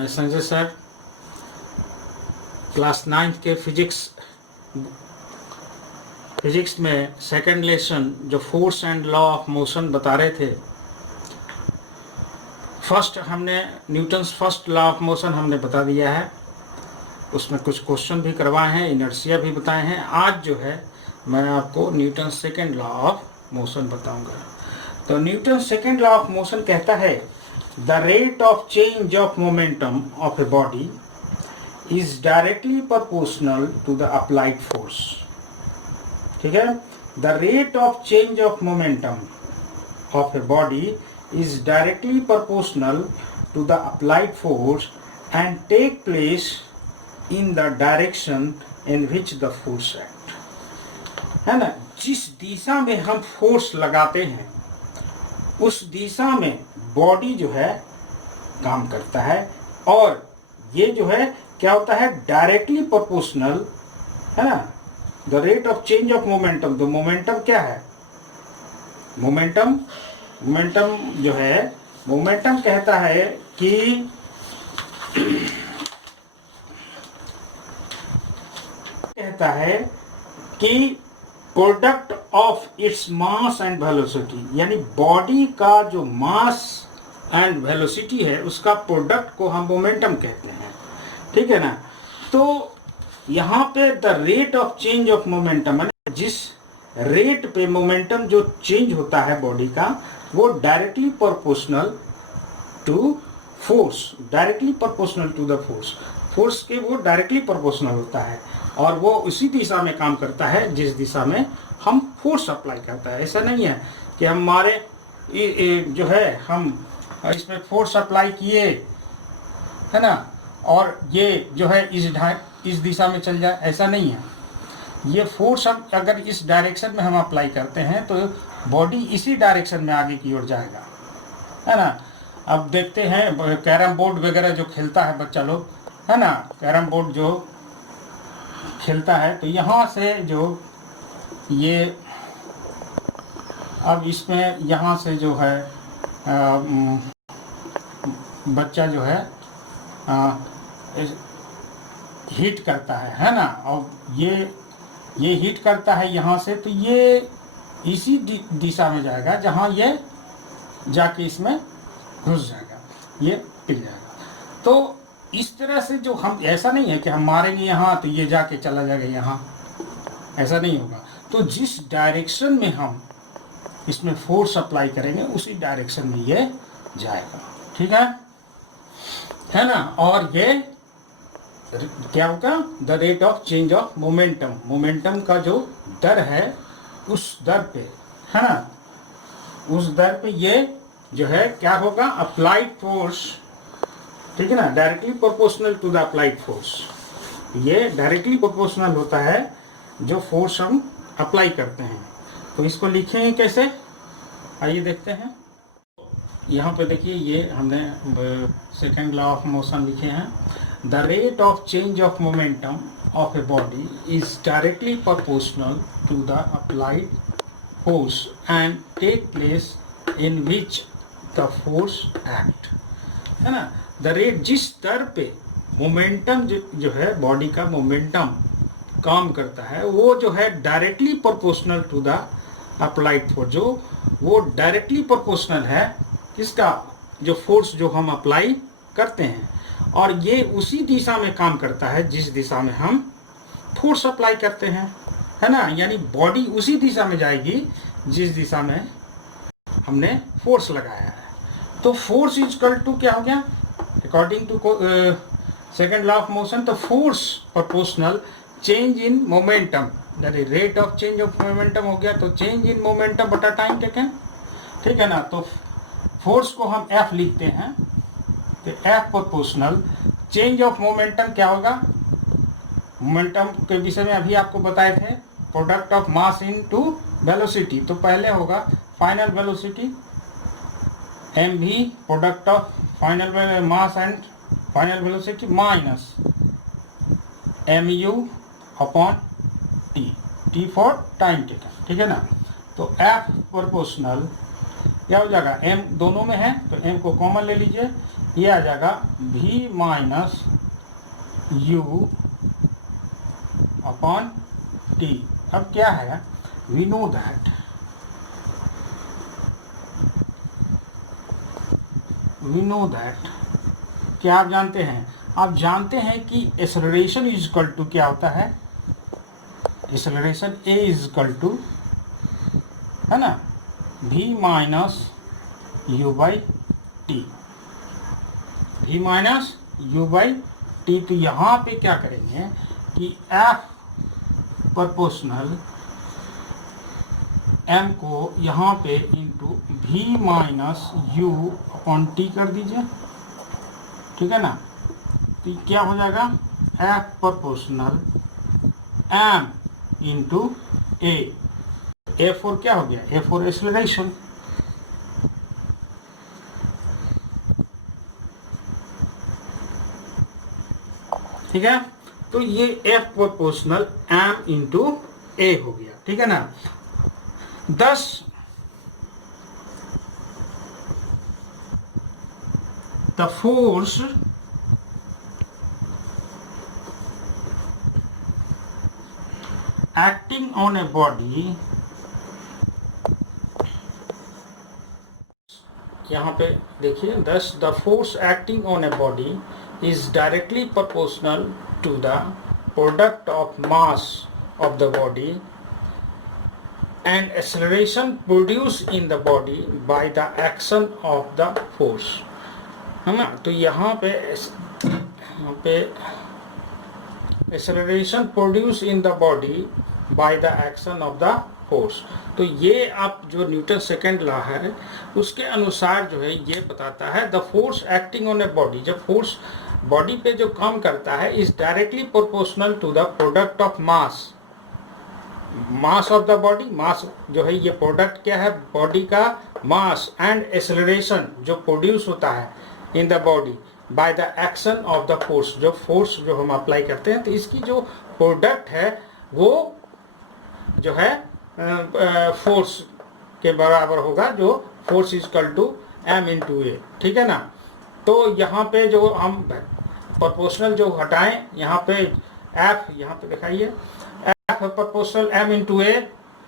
मैं Sanjay sir class 9 के physics में सेकंड लेसन जो force and law of motion बता रहे थे। फर्स्ट हमने Newton's first law of motion हमने बता दिया है, उसमें कुछ क्वेश्चन भी करवाए हैं, इनर्शिया भी बताए हैं। आज जो है मैं आपको Newton second law of motion बताऊंगा। तो Newton second law of motion कहता है the rate of change of momentum of a body is directly proportional to the applied force. ठीक है, the rate of change of momentum of a body is directly proportional to the applied force and take place in the direction in which the force act. है ना, जिस दिशा में हम force लगाते हैं उस दिशा में बॉडी जो है काम करता है, और ये जो है क्या होता है, डायरेक्टली प्रोपोर्शनल, है ना, the rate of change of momentum. तो मोमेंटम क्या है, मोमेंटम जो है, मोमेंटम कहता है कि product of its mass and velocity, यानी बॉडी का जो मास एंड वेलोसिटी है उसका प्रोडक्ट को हम मोमेंटम कहते हैं। ठीक है ना, तो यहाँ पे the rate of change of momentum, जिस रेट पे मोमेंटम जो चेंज होता है बॉडी का वो directly proportional to force, directly proportional to the force के वो डायरेक्टली प्रोपोर्शनल होता है, और वो उसी दिशा में काम करता है जिस दिशा में हम फोर्स अप्लाई करता है। ऐसा नहीं है कि हमारे जो है हम इसमें फोर्स अप्लाई किए, है ना, और ये जो है इस दिशा में चल जाए, ऐसा नहीं है। ये फोर्स हम अगर इस डायरेक्शन में हम अप्लाई करते हैं तो बॉडी इसी डायरेक्शन में आगे की ओर जाएगा, है ना। अब देखते हैं कैरम बोर्ड वगैरह जो खेलता है बच्चा लोग, है ना, कैरम बोर्ड जो खेलता है, तो यहाँ से जो ये अब इसमें यहाँ से जो है बच्चा जो है हिट करता है ना, और ये हिट करता है यहाँ से, तो ये इसी दिशा में जाएगा जहाँ ये जाके इसमें घुस जाएगा, ये पिघल जाएगा। तो इस तरह से जो हम, ऐसा नहीं है कि हम मारेंगे यहाँ तो ये जाके चला जाएगा यहाँ, ऐसा नहीं होगा। तो जिस डायरेक्शन में हम इसमें फोर्स अप्लाई करेंगे उसी डायरेक्शन में ये जाएगा। ठीक है ना, और ये क्या होगा, the rate of change of momentum, momentum का जो दर है उस दर पे, है ना, उस दर पे ये जो है क्या होगा, अप्लाइड फोर्स। ठीक है ना, directly proportional to the applied force, ये डायरेक्टली प्रोपोर्शनल होता है जो फोर्स हम अप्लाई करते हैं। तो इसको लिखेंगे कैसे, आइए देखते हैं। यहाँ पे देखिए, ये हमने सेकंड लॉ ऑफ मोशन लिखे हैं, the rate of change of momentum of a body is directly proportional to the applied force and take place in which the force act. है ना, द रेट, जिस दर पे मोमेंटम जो है body का momentum काम करता है वो जो है directly proportional to the applied force, जो वो डायरेक्टली प्रोपोर्शनल है किसका, जो फोर्स जो हम अप्लाई करते हैं, और ये उसी दिशा में काम करता है जिस दिशा में हम फोर्स अप्लाई करते हैं, है ना, यानी बॉडी उसी दिशा में जाएगी जिस दिशा में हमने फोर्स लगाया है। तो फोर्स इज इक्वल टू क्या हो गया, according to second law of motion, तो force proportional change in momentum, rate of change of momentum हो गया, तो चेंज इन मोमेंटम बटा टाइम टेकन। ठीक है ना, तो फोर्स को हम F लिखते हैं, तो F proportional change of momentum क्या होगा, मोमेंटम के विषय में अभी आपको बताए थे, product of mass into velocity. तो पहले होगा final velocity mv, product of final mass and final velocity, minus mu upon t for time taken. ठीक है ना, तो F प्रोपोर्शनल क्या हो जाएगा, m दोनों में है तो m को कॉमन ले लीजिए, ये आ जाएगा v minus u upon t। अब क्या है, वी नो दैट क्या आप जानते हैं, आप जानते हैं कि एक्सेलरेशन इज इक्वल टू क्या होता है, acceleration a is equal to, है ना, v minus u by t, v minus u by t. तो यहाँ पे क्या करेंगे कि f प्रोपोर्शनल m को यहाँ पे into v minus u upon T कर दीजिए, ठीक है ना। तो क्या हो जाएगा, f proportional m into a, a for क्या हो गया, a फॉर एक्सेलरेशन, ठीक है। तो ये f proportional m into a हो गया, ठीक है ना। 10 the force acting on a body, यहाँ पे देखिए 10 the force acting on a body is directly proportional to the product of mass of the body and acceleration produced in the body by the action of the force, है ना। तो यहाँ पे acceleration produced in the body by the action of the force, तो ये आप जो Newton second law है उसके अनुसार जो है ये बताता है the force acting on a body, जब फोर्स बॉडी पे जो काम करता है is directly proportional to the product of mass of the body. Mass जो है ये प्रोडक्ट क्या है, बॉडी का मास एंड एक्सेलरेशन जो प्रोड्यूस होता है in the body by the action of the force, जो फोर्स जो हम अप्लाई करते हैं तो इसकी जो प्रोडक्ट है वो जो है फोर्स के बराबर होगा, जो force is equal to m into a, ठीक है ना। तो यहाँ पे जो हम प्रोपोर्शनल जो हटाएं, यहाँ पे f यहाँ पे दिखाइए f proportional m into a,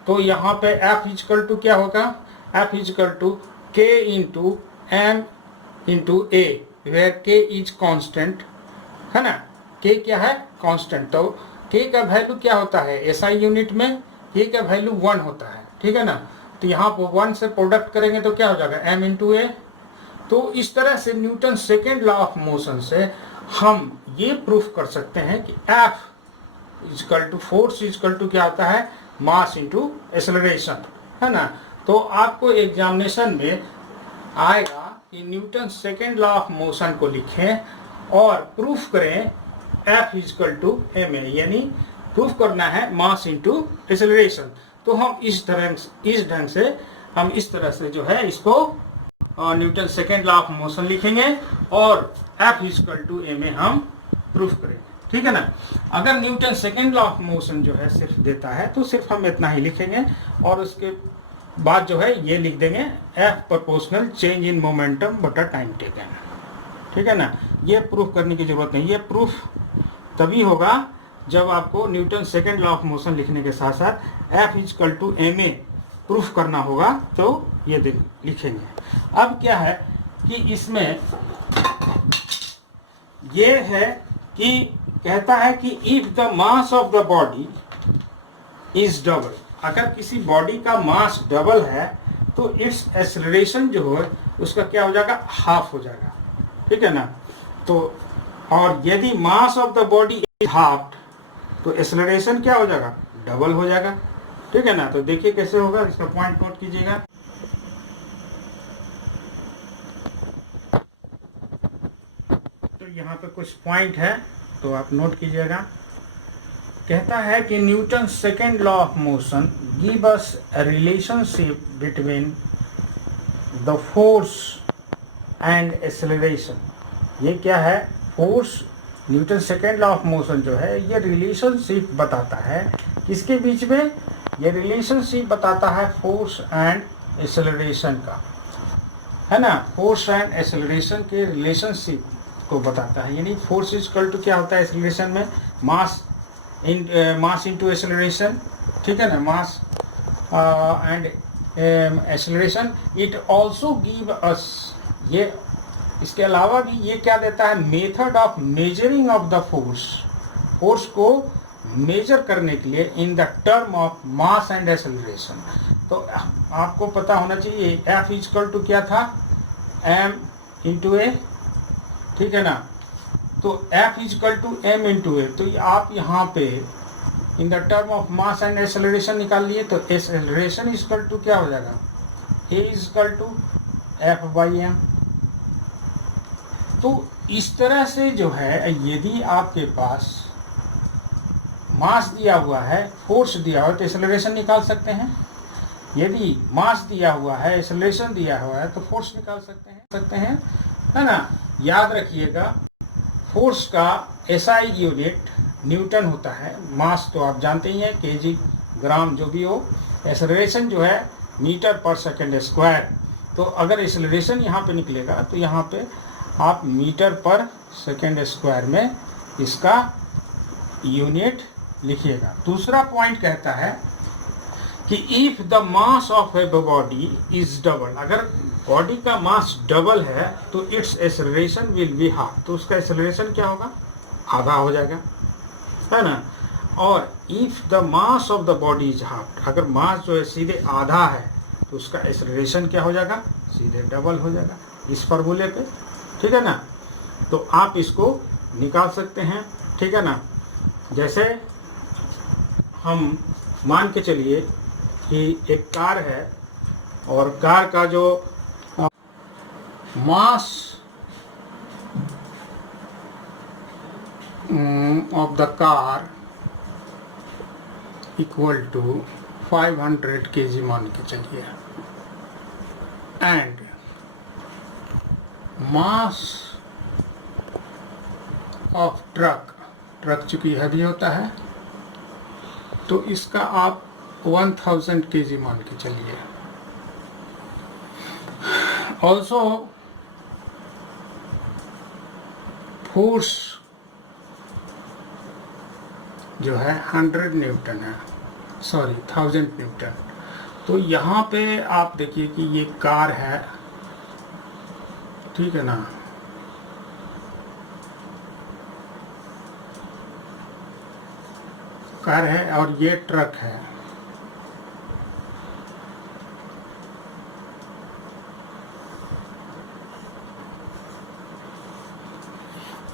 तो यहाँ पे f इज इक्वल टू क्या होगा, f is equal to k into m into a, where k is constant, है ना। k क्या है, कांस्टेंट। तो k का वैल्यू क्या होता है, SI यूनिट में k का वैल्यू 1 होता है, ठीक है ना। तो यहाँ पर 1 से प्रोडक्ट करेंगे तो क्या हो जाएगा, m इंटू ए। तो इस तरह से Newton second law of motion से हम ये प्रूफ कर सकते हैं कि F is equal to force is equal to क्या होता है, मास इंटू एक्सेलरेशन, है ना। तो आपको एग्जामिनेशन में आएगा कि Newton second law of motion को लिखें और प्रूफ करें F इजकल टू ma, यानी प्रूफ करना है मास इंटू एक्सेलरेशन। तो हम इस ढंग से हम इस तरह से जो है इसको Newton second law of motion लिखेंगे और F इजकल टू ma हम प्रूफ करेंगे, ठीक है ना। अगर Newton second law of motion जो है सिर्फ देता है तो सिर्फ हम इतना ही लिखेंगे और उसके बाद जो है ये लिख देंगे F proportional change in momentum बटा टाइम टेकन, ठीक है ना। ये प्रूफ करने की जरूरत नहीं, ये प्रूफ तभी होगा जब आपको Newton second law of motion लिखने के साथ साथ F is equal to ma proof करना होगा, तो ये लिखेंगे। अब क्या है कि इसमें ये है कि कहता है कि if the mass of the body is double, अगर किसी बॉडी का मास डबल है तो इट्स एक्सेलरेशन जो है उसका क्या हो जाएगा, हाफ हो जाएगा, ठीक है ना। तो और यदि मास of the body is half तो एक्सेलरेशन क्या हो जाएगा, डबल हो जाएगा, ठीक है ना। तो देखिए कैसे होगा, इसका पॉइंट नोट कीजिएगा। तो यहाँ पे कुछ पॉइंट है तो आप नोट कीजिएगा। कहता है कि Newton second law of motion give us a relationship between the force and acceleration. ये क्या है, force, Newton second law of motion जो है ये रिलेशनशिप बताता है किसके बीच में, ये रिलेशनशिप बताता है फोर्स एंड एक्सेलरेशन का। है ना, फोर्स एंड एक्सेलरेशन के रिलेशनशिप को बताता है। यानी फोर्स इज इक्वल टू क्या होता है एक्सेलरेशन में, मास इनटू एक्सेलरेशन, ठीक है ना, मास and acceleration. It also give us, ये इसके अलावा भी ये क्या देता है, method of measuring of the force, force को मेजर करने के लिए इन the term of mass and acceleration. तो आपको पता होना चाहिए F इक्वल टू क्या था, m इंटू ए, ठीक है ना। तो F equal to m into a, तो आप यहाँ पे in the term of mass and acceleration निकाल लिए, तो एक्सेलरेशन इक्वल टू क्या हो जाएगा, A equal to F by m. तो इस तरह से जो है, यदि आपके पास मास दिया हुआ है, फोर्स दिया हुआ है, तो एक्सेलरेशन निकाल सकते हैं। यदि मास दिया हुआ है, एक्सेलरेशन दिया हुआ है, तो फोर्स निकाल सकते हैं, है ना। याद रखिएगा, फोर्स का SI यूनिट न्यूटन होता है, मास तो आप जानते ही हैं केजी, ग्राम, जो भी हो। एक्सेलरेशन जो है मीटर पर सेकेंड स्क्वायर। तो अगर एक्सेलरेशन यहाँ पे निकलेगा तो यहाँ पे आप मीटर पर सेकेंड स्क्वायर में इसका यूनिट लिखिएगा। दूसरा पॉइंट कहता है कि if the mass of a body is double, अगर बॉडी का मास डबल है तो it's acceleration will be half, तो उसका एक्सेलरेशन क्या होगा, आधा हो जाएगा, है ना। और if the mass of the body is half, अगर मास जो है सीधे आधा है तो उसका एक्सेलरेशन क्या हो जाएगा, सीधे डबल हो जाएगा, इस फार्मूले पे, ठीक है ना। तो आप इसको निकाल सकते हैं, ठीक है ना। जैसे हम मान के चलिए कि एक कार है और कार का जो mass of the car equal to 500 kg मान के चलिए, and mass of truck, truck चूंकि हैवी होता है तो इसका आप 1000 kg मान के चलिए। ऑल्सो फोर्स जो है 100 न्यूटन है, सॉरी 1000 न्यूटन। तो यहाँ पे आप देखिए कि ये कार है, ठीक है ना, कार है और ये ट्रक है।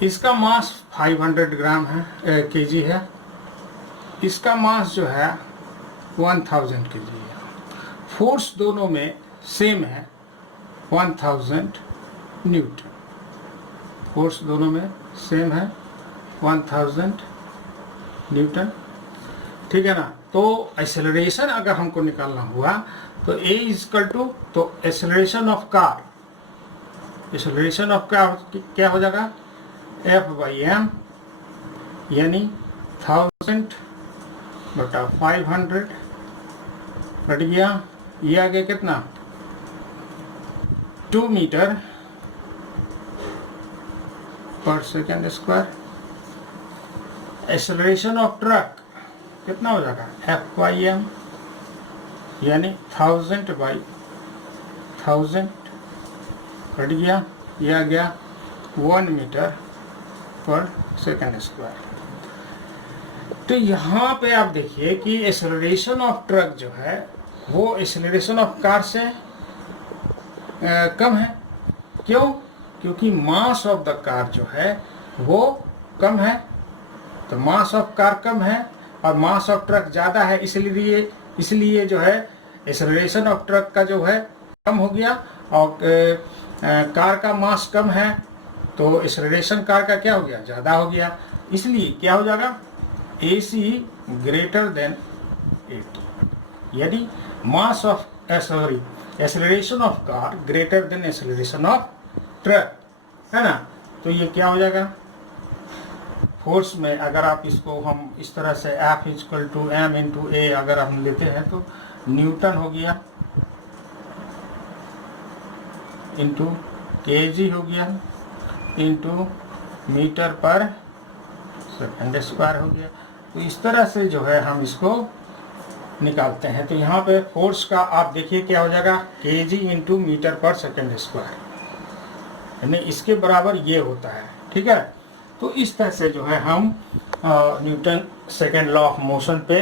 इसका मास 500 ग्राम है, केजी है। इसका मास जो है 1000 केजी है। फोर्स दोनों में सेम है, 1000 न्यूटन। फोर्स दोनों में सेम है, 1000 न्यूटन, ठीक है ना। तो एक्सेलरेशन अगर हमको निकालना हुआ तो A इक्वल टू, तो acceleration of car, acceleration of क्या हो जाएगा, F बाई एम, यानी 1000 बटा 500 कट गया, ये आ गया कितना, 2 मीटर पर second square. Acceleration of truck कितना हो जाएगा, F बाई एम, यानी 1000 बाई 1000 कट गया, ये आ गया 1 मीटर पर सेकेंड स्क्वायर। तो यहाँ पे आप देखिए कि एक्सेलरेशन ऑफ ट्रक जो है वो एक्सेलरेशन ऑफ कार से कम है। क्यों? क्योंकि मास ऑफ द कार जो है वो कम है, तो मास ऑफ कार कम है और मास ऑफ ट्रक ज़्यादा है, इसलिए जो है एक्सेलरेशन ऑफ ट्रक का जो है कम हो गया और कार का मास कम है तो एक्सेलरेशन कार का क्या हो गया, ज़्यादा हो गया। इसलिए क्या हो जाएगा, AC ग्रेटर देन 80। यदि mass of acceleration of car greater than acceleration of truck, है ना, तो ये क्या हो जाएगा, फोर्स में अगर आप इसको हम इस तरह से F equal to m into a अगर हम लेते हैं तो न्यूटन हो गया, इंटू kg हो गया इंटू मीटर पर सेकंड स्क्वायर हो गया। तो इस तरह से जो है हम इसको निकालते हैं। तो यहाँ पे फोर्स का आप देखिए क्या हो जाएगा, kg इंटू मीटर पर सेकंड स्क्वायर, यानी इसके बराबर ये होता है। ठीक है, तो इस तरह से जो है हम Newton second law of motion पे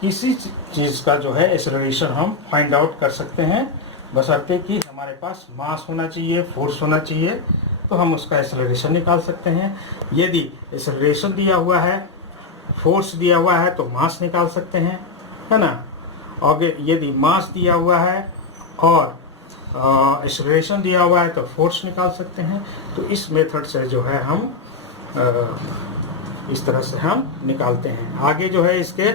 किसी चीज़ का जो है एक्सेलरेशन हम फाइंड आउट कर सकते हैं, बशर्ते कि हमारे पास मास होना चाहिए, फोर्स होना चाहिए, तो हम उसका एक्सेलरेशन निकाल सकते हैं। यदि एक्सेलरेशन दिया हुआ है, फोर्स दिया हुआ है, तो मास निकाल सकते हैं, है ना। और यदि मास दिया हुआ है और एक्सेलरेशन दिया हुआ है तो फोर्स निकाल सकते हैं। तो इस मेथड से जो है हम इस तरह से हम निकालते हैं। आगे जो है इसके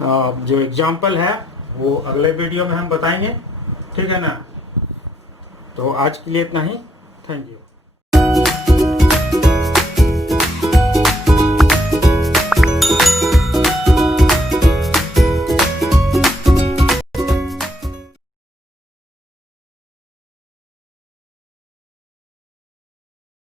जो एग्जाम्पल है वो अगले वीडियो में हम बताएंगे, ठीक है ना। तो आज के लिए इतना ही, थैंक यू।